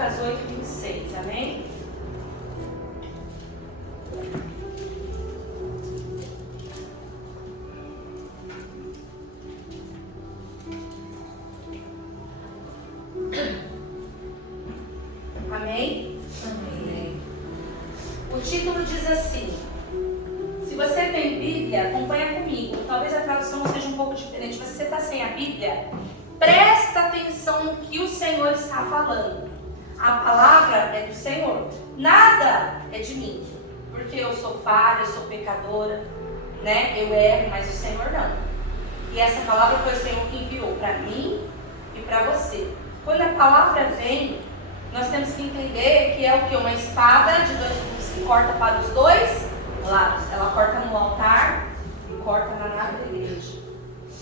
Lucas 8:26, amém? Amém? Amém. O título diz assim, se você tem Bíblia, acompanha comigo. Talvez a tradução não seja um pouco diferente, mas se você está sem a Bíblia, presta atenção no que o Senhor está falando. A palavra é do Senhor, nada é de mim, porque eu sou falha, eu sou pecadora, né? Eu erro, mas o Senhor não. E essa palavra foi o Senhor que enviou para mim e para você. Quando a palavra vem, nós temos que entender que é o que? Uma espada de dois gumes que corta para os dois lados. Ela corta no altar e corta na nave da igreja.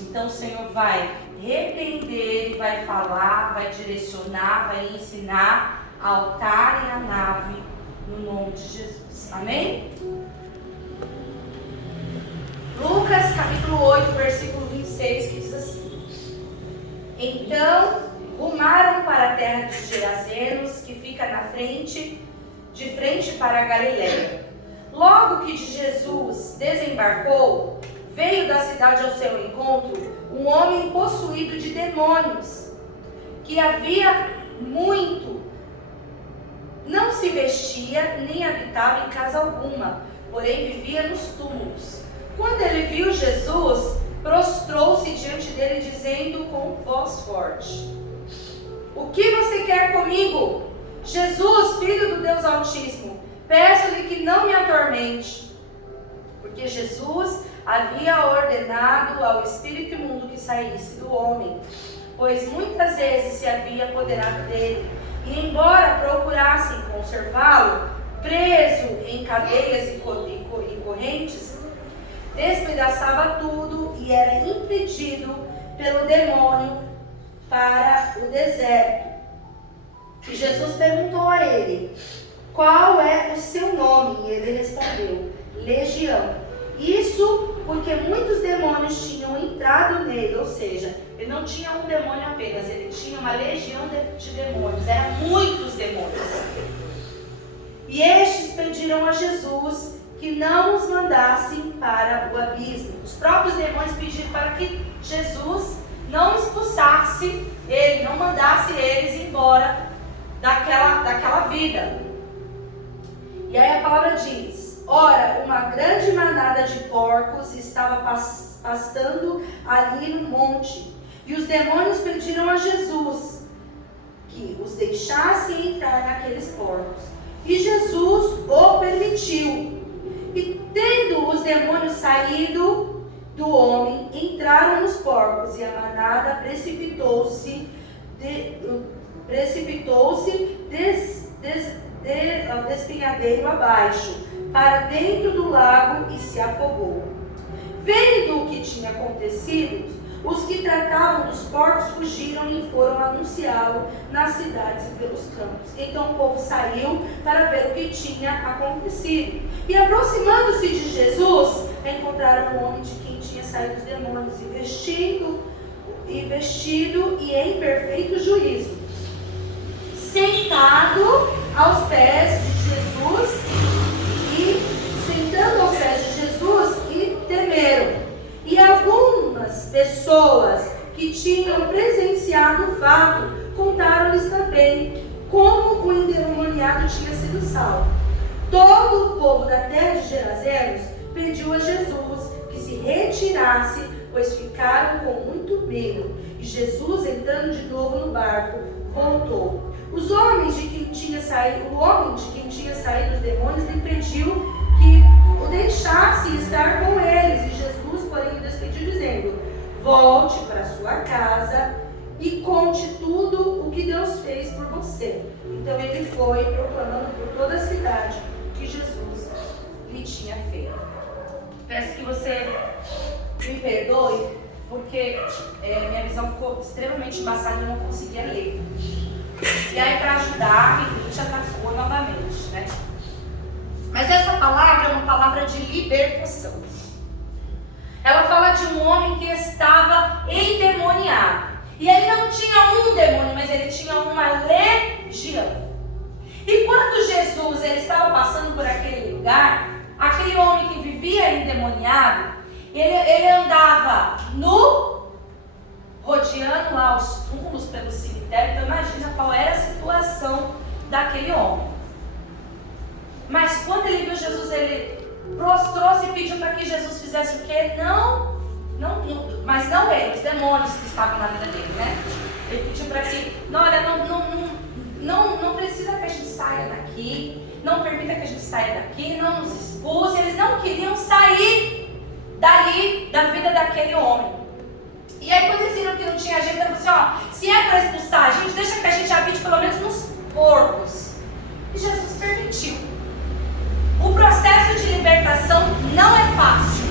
Então o Senhor vai repreender, vai falar, vai direcionar, vai ensinar a altar e a nave no nome de Jesus. Amém? Lucas capítulo 8, versículo 26, que diz assim: Então rumaram para a terra dos Gerazenos, que fica de frente para a Galiléia. Logo que Jesus desembarcou, veio da cidade ao seu encontro um homem possuído de demônios, que havia muito, não se vestia nem habitava em casa alguma, porém vivia nos túmulos. Quando ele viu Jesus, prostrou-se diante dele, dizendo com voz forte: O que você quer comigo? Jesus, Filho do Deus Altíssimo, peço-lhe que não me atormente. Porque Jesus havia ordenado ao espírito imundo que saísse do homem, pois muitas vezes se havia apoderado dele, e embora procurassem conservá-lo, preso em cadeias e correntes, despedaçava tudo e era impedido pelo demônio para o deserto. E Jesus perguntou a ele: Qual é o seu nome? E ele respondeu: Legião. Isso porque muitos demônios tinham entrado nele, ou seja, ele não tinha um demônio apenas, ele tinha uma legião de demônios, eram muitos demônios. E estes pediram a Jesus que não os mandassem para o abismo. Os próprios demônios pediram para que Jesus não expulsasse ele, não mandasse eles embora daquela vida. E aí a palavra diz: Ora, uma grande manada de porcos estava pastando ali no monte, e os demônios pediram a Jesus que os deixasse entrar naqueles porcos. E Jesus o permitiu. E tendo os demônios saído do homem, entraram nos porcos, e a manada precipitou-se despenhadeiro abaixo, para dentro do lago, e se afogou. Vendo o que tinha acontecido, os que tratavam dos porcos fugiram e foram anunciá-lo nas cidades e pelos campos. Então o povo saiu para ver o que tinha acontecido. E aproximando-se de Jesus, encontraram um homem de quem tinha saído os demônios, e vestido e em perfeito juízo, sentado aos pés de Jesus, sentando aos pés de Jesus, e temeram. E algumas pessoas que tinham presenciado o fato contaram-lhes também como o endemoniado tinha sido salvo. Todo o povo da terra de Gerazenos pediu a Jesus que se retirasse, pois ficaram com muito medo. E Jesus, entrando de novo no barco, voltou. O homem de quem tinha saído os demônios lhe pediu que o deixasse estar com eles. E Jesus, porém, o despediu, dizendo: Volte para sua casa e conte tudo o que Deus fez por você. Então ele foi proclamando por toda a cidade o que Jesus lhe tinha feito. Peço que você me perdoe, porque minha visão ficou extremamente embaçada e eu não conseguia ler. E aí, para ajudar, a gente atacou novamente, né? Mas essa palavra é uma palavra de libertação. Ela fala de um homem que estava endemoniado. E ele não tinha um demônio, mas ele tinha uma legião. Jesus ele estava passando por aquele lugar, aquele homem que vivia endemoniado, ele andava nu, rodeando lá os túmulos pelo cemitério. Então imagina qual era a situação daquele homem. Mas quando ele viu Jesus, ele prostrou-se e pediu para que Jesus fizesse o quê? Mas não ele, os demônios que estavam na vida dele, né? Ele pediu para que, não precisa que a gente saia daqui, não permita que a gente saia daqui, não nos expulse. Eles não queriam sair dali, da vida daquele homem. E aí quando eles viram que não tinha jeito, ele falou assim, se é para expulsar a gente, deixa que a gente habite pelo menos nos porcos. E Jesus permitiu. O processo de libertação não é fácil.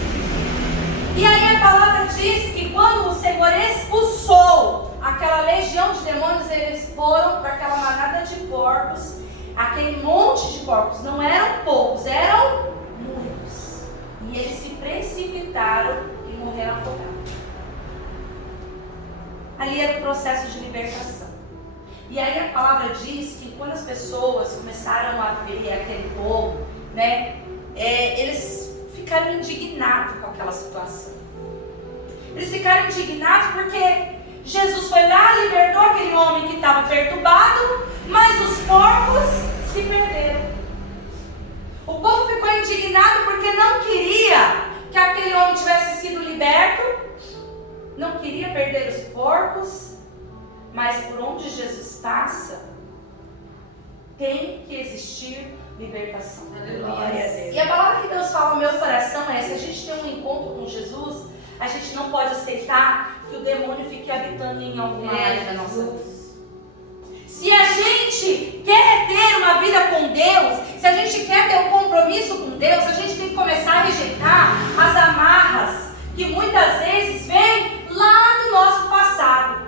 E aí a palavra diz que quando o Senhor expulsou aquela legião de demônios, eles foram para aquela manada de porcos, aquele monte de porcos, não eram poucos, eram muitos. E eles se precipitaram e morreram afogados. Ali era o processo de libertação. E aí a palavra diz que quando as pessoas começaram a ver aquele povo, né, eles ficaram indignados com aquela situação. Eles ficaram indignados porque Jesus foi lá, libertou aquele homem que estava perturbado, mas os porcos se perderam. O povo ficou indignado porque não queria que aquele homem tivesse sido liberto, não queria perder os porcos, mas por onde Jesus passa, tem que existir libertação. Glória a Deus. E a palavra que Deus fala no meu coração é: se a gente tem um encontro com Jesus, a gente não pode aceitar que o demônio fique habitando em alguma área da nossa vida. Se a gente quer ter uma vida com Deus, se a gente quer ter um compromisso com Deus, a gente tem que começar a rejeitar as amarras que muitas vezes vêm lá do nosso passado.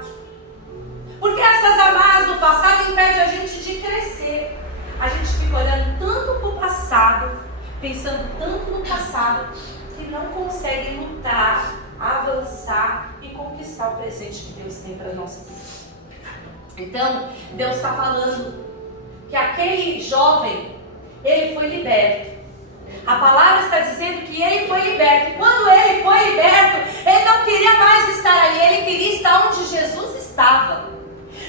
Porque essas amarras do passado impedem a gente de crescer. A gente fica olhando tanto para o passado, pensando tanto no passado, que não consegue lutar, avançar e conquistar o presente que Deus tem para a nossa vida. Então, Deus está falando que aquele jovem, ele foi liberto. A palavra está dizendo que ele foi liberto. E quando ele foi liberto, ele não queria mais estar ali, ele queria estar onde Jesus estava.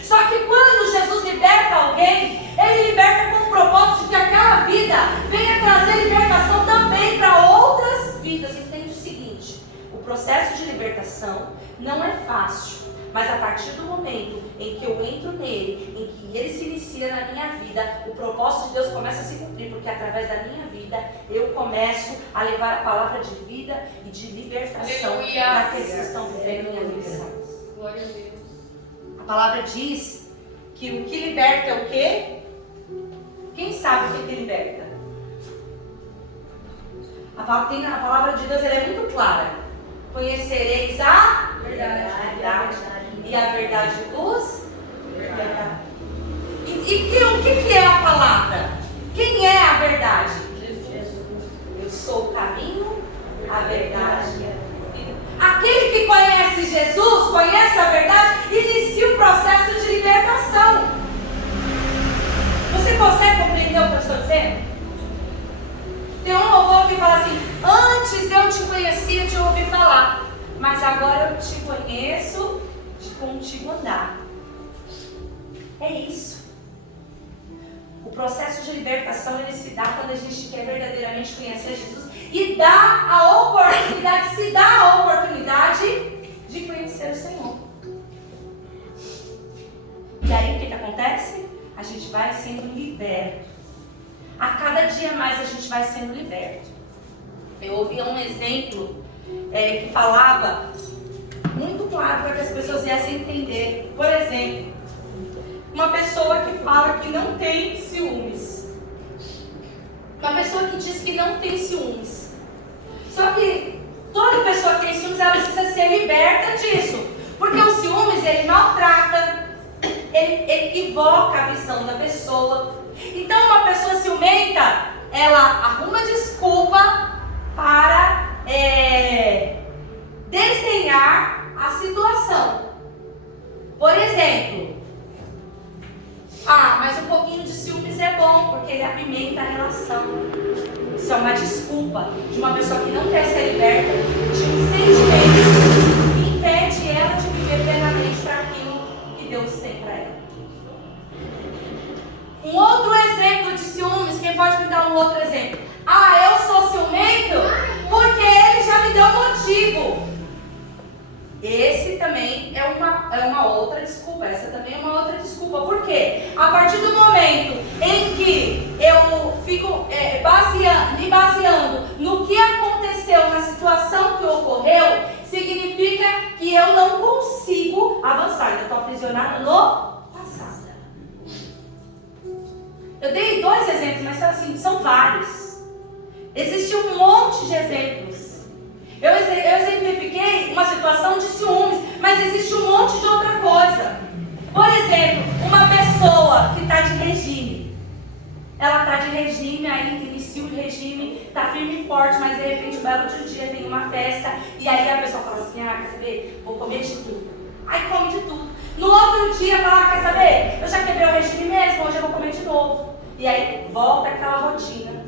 Só que quando Jesus liberta alguém, ele liberta com o propósito de que aquela vida venha trazer libertação também para outras vidas. Entende o seguinte: o processo de libertação não é fácil, mas a partir do momento em que eu entro nele, em que ele se inicia na minha vida, o propósito de Deus começa a se cumprir, porque através da minha vida eu começo a levar a palavra de vida e de libertação para aqueles que estão vivendo minha missão. Glória a Deus. A palavra diz que o que liberta é o quê? Quem sabe o que liberta? A palavra de Deus ela é muito clara. Conhecereis a verdade, e a verdade vos libertará. E o que é a palavra? Quem é a verdade? Jesus. Eu sou o caminho, a verdade. Aquele que conhece Jesus, conhece a verdade, inicia o processo de libertação. Você consegue compreender o que eu estou dizendo? Tem um louvor que fala assim: antes eu te conhecia, te ouvi falar, mas agora eu te conheço de contigo andar. É isso. O processo de libertação ele se dá quando a gente quer verdadeiramente conhecer Jesus e dá a oportunidade, se dá a oportunidade de conhecer o Senhor. E aí o que acontece? A gente vai sendo liberto. A cada dia mais a gente vai sendo liberto. Eu ouvi um exemplo que falava muito claro para que as pessoas viessem entender. Por exemplo, uma pessoa que fala que não tem ciúmes. Uma pessoa que diz que não tem ciúmes. Só que toda pessoa que tem ciúmes, ela precisa ser liberta disso. Porque o ciúmes, ele maltrata, ele equivoca a visão da pessoa. Então uma pessoa ciumenta, ela arruma desculpa para desenhar a situação. Por exemplo, mas um pouquinho de ciúmes é bom, porque ele fragmenta a relação. Isso é uma desculpa de uma pessoa que não quer ser liberta de um sentimento que impede ela de viver plenamente para aquilo que Deus tem para ela. Um outro exemplo de ciúmes, quem pode me dar um outro exemplo? Eu sou ciumento porque ele já me deu motivo. Esse também é uma outra desculpa. Essa também é uma outra desculpa. Por quê? A partir do momento em que eu fico me baseando no que aconteceu, na situação que ocorreu, significa que eu não consigo avançar. Eu estou aprisionado no passado. Eu dei 2 exemplos, mas assim, são vários. Existe um monte de exemplos. Eu exemplifiquei uma situação de ciúmes, mas existe um monte de outra coisa. Por exemplo, uma pessoa que está de regime. Ela está de regime, aí inicia o regime, está firme e forte, mas de repente um belo dia tem uma festa, e aí a pessoa fala assim, quer saber? Vou comer de tudo. Aí come de tudo. No outro dia fala, quer saber? Eu já quebrei o regime mesmo, hoje eu vou comer de novo. E aí volta aquela rotina.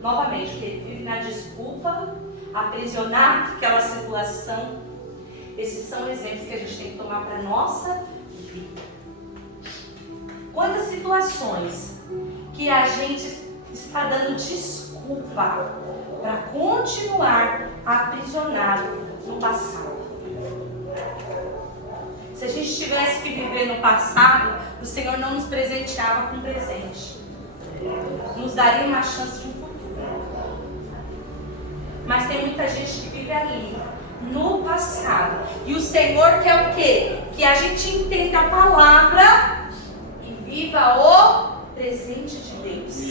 Novamente, porque vive na desculpa, aprisionar aquela situação. Esses são exemplos que a gente tem que tomar para a nossa vida. Quantas situações que a gente está dando desculpa para continuar aprisionado no passado. Se a gente tivesse que viver no passado, o Senhor não nos presenteava com presente. Nos daria uma chance de um futuro. Mas tem muita gente que vive ali, no passado. E o Senhor quer o quê? Que a gente entenda a palavra e viva o presente de Deus.